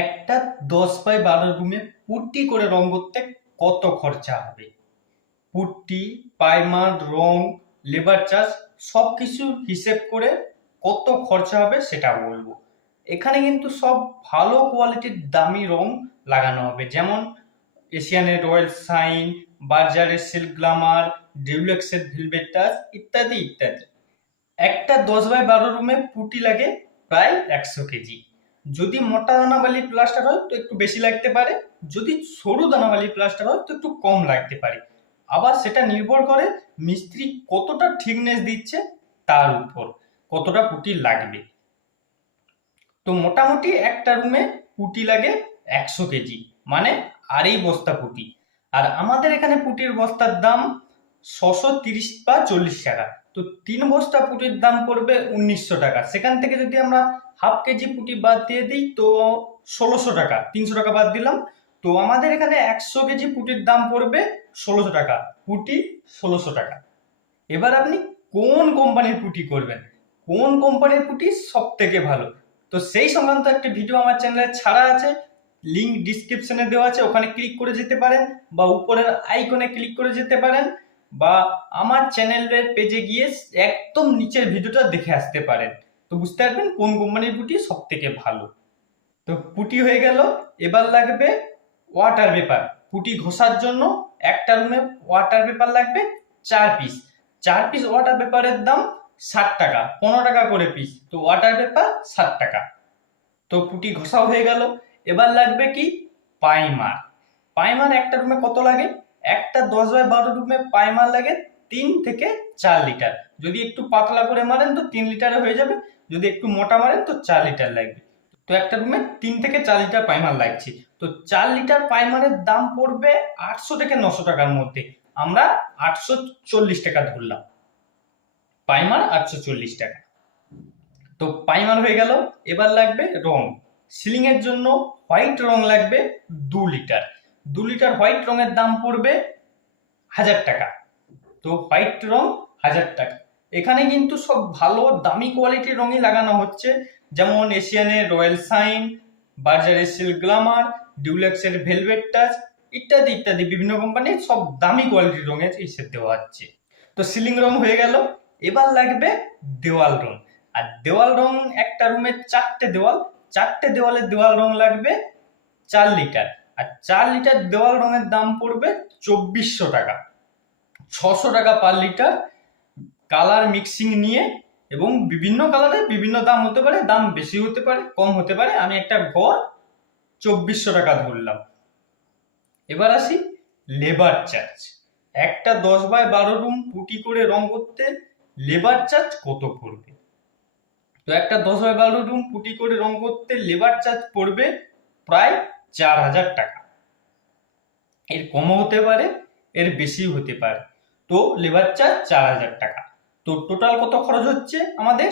একটা 10x12 রুমে putty করে রং করতে কত খরচা হবে? পুট্টি, প্রাইমার, রং, লেবার চার্জ সবকিছু হিসেব করে কত খরচা হবে সেটা বলবো। এখানে কিন্তু সব ভালো কোয়ালিটির দামি রং লাগানো হবে, যেমন এশিয়ানের রয়্যাল শাইন, বার্জারের সিল্ক গ্ল্যামার, ডিউলেক্সের ভেলভেট টাচ ইত্যাদি ইত্যাদি। একটা 10x12 রুমে পুটি লাগে প্রায় 100 কেজি। যদি মোটা দানাবালি প্লাস্টার হয় তো একটু বেশি লাগতে পারে, যদি সরু দানাবালি প্লাস্টার হয় তো একটু কম লাগতে পারে। আবার সেটা নির্ভর করে মিস্ত্রি কতটা থিকনেস দিচ্ছে তার উপর, কতটা পুটি লাগবে। তো মোটামুটি একটা রুমে পুটি লাগে 100 কেজি, মানে আড়াই বস্তা পুটি। আর আমাদের এখানে পুটির বস্তার দাম 630 বা 40 টাকা। তো 3 বস্তা পুটির দাম পড়বে 1900 টাকা। সেখান থেকে যদি আমরা হাফ কেজি পুটি বাদ দিয়ে দিই তো 1600 টাকা, 300 টাকা বাদ দিলাম। তো আমাদের এখানে 100 কেজি পুটির দাম পড়বে 1600 টাকা, পুটি 1600 টাকা। এবার আপনি কোন কোম্পানির পুটি করবেন, কোন কোম্পানির পুটি সব থেকে ভালো, তো সেই সংক্রান্ত একটা ভিডিও আমার চ্যানেলে ছাড়া আছে, লিঙ্ক ডিসক্রিপশনে দেওয়া আছে, ওখানে ক্লিক করে যেতে পারেন, বা উপরের আইকনে ক্লিক করে যেতে পারেন, বা আমার চ্যানেলের পেজে গিয়ে একদম নিচের ভিডিওটা দেখে আসতে পারেন। তো বুঝতে পারবেন কোন কোম্পানির পুটি সব থেকে ভালো। তো পুটি হয়ে গেল। এবার লাগবে ওয়াটার পেপার। পুটি ঘষার জন্য একটা রুমে ওয়াটার পেপার লাগবে 4 পিস। 4 পিস ওয়াটার পেপারের দাম 60 টাকা, 15 টাকা করে পিস। তো ওয়াটার পেপার 60 টাকা। তো পুটি ঘষাও হয়ে গেল। এবার লাগবে কি, প্রাইমার। প্রাইমার একটা রুমে কত লাগে? একটা 10x12 রুমে প্রাইমার লাগে 3 থেকে 4 লিটার। যদি একটু পাতলা করে মারেন তো 3 লিটারে হয়ে যাবে, যদি একটু মোটা মারেন তো 4 লিটার লাগবে। তো একটা রুমে 3 থেকে 4 লিটার প্রাইমার লাগছে। তো 4 লিটার প্রাইমারের দাম পড়বে 800 থেকে 900 টাকার মধ্যে। আমরা 840 টাকা ধরলাম, প্রাইমার 840 টাকা। তো প্রাইমার হয়ে গেল। এবার লাগবে রং। সিলিং এর জন্য হোয়াইট রং লাগবে 2 লিটার। 2 লিটার হোয়াইট রঙের দাম পড়বে 1000 টাকা। তো হোয়াইট রং 1000 টাকা। এখানে কিন্তু সব ভালো দামি কোয়ালিটির রঙই লাগানো হচ্ছে, যেমন এশিয়ানের রয়্যাল শাইন, বার্জারের সিল্ক গ্ল্যামার, ডিউলেক্সের ভেলভেট টাচ ইত্যাদি ইত্যাদি বিভিন্ন কোম্পানির সব দামি কোয়ালিটির রঙের হিসেব দেওয়া হচ্ছে। তো সিলিং রং হয়ে গেল। এবার লাগবে দেওয়াল রং। আর দেওয়াল রং একটা রুমের 4টে দেওয়াল, 4টে দেওয়ালের দেওয়াল রং লাগবে 4 লিটার। আর 4 লিটার দেওয়াল রঙের দাম পড়বে 2400 টাকা, 600 টাকা পার লিটার। কালার মিক্সিং নিয়ে, এবং বিভিন্ন কালারের বিভিন্ন দাম হতে পারে, দাম বেশি হতে পারে কম হতে পারে। আমি একটা গড় 2400 টাকা ধরলাম। এবার আসি লেবার চার্জ। একটা 10x12 রুম পুটি করে রং করতে লেবার চার্জ কত পড়বে? তো একটা 10x12 রুম পুটি করে রং করতে লেবার চার্জ পড়বে প্রায় 4000 টাকা। এর কমও হতে পারে, এর বেশিও হতে পারে। তো লেবার চার্জ 4000 টাকা। তো টোটাল কত খরচ হচ্ছে আমাদের?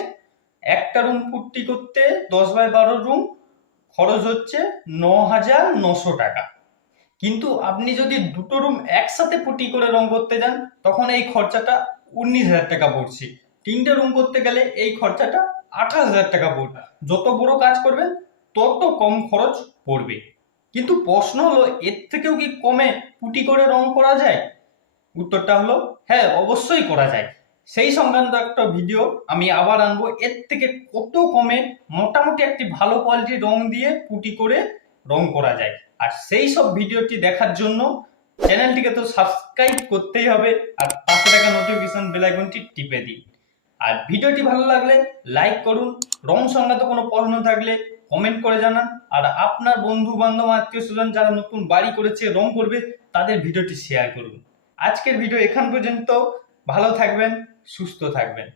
একটা রুম পুট্টি করতে 10x12 রুম খরচ হচ্ছে 9900 টাকা। কিন্তু আপনি যদি দুটো রুম একসাথে পুটি করে রং করতে যান তখন এই খরচাটা 19000 টাকা পড়ছে। 3টে রুম করতে গেলে এই খরচাটা 28000 টাকা পড়বে। যত বড় কাজ করবেন তত কম খরচ পড়বে। কিন্তু প্রশ্ন হলো, এর থেকেও কি কমে পুটি করে রং করা যায়? উত্তরটা হলো হ্যাঁ, অবশ্যই করা যায়। সেই সংক্রান্ত একটা ভিডিও আমি আবার আনবো, এর থেকে কত কমে মোটামুটি একটি ভালো কোয়ালিটির রং দিয়ে পুটি করে রং করা যায়। আর সেই সব ভিডিওটি দেখার জন্য চ্যানেলটিকে তো সাবস্ক্রাইব করতেই হবে, আর পাশে থাকা নোটিফিকেশন বেল আইকনটি টিপে দিন। আর ভিডিওটি ভালো লাগলে লাইক করুন। রং সংক্রান্ত কোনো প্রশ্ন থাকলে কমেন্ট করে জানান। আর আপনার বন্ধু বান্ধব আত্মীয় স্বজন যারা নতুন বাড়ি করেছে, রং করবে, তাদের ভিডিওটি শেয়ার করুন। আজকের ভিডিও এখান পর্যন্ত। ভালো থাকবেন, সুস্থ থাকবেন।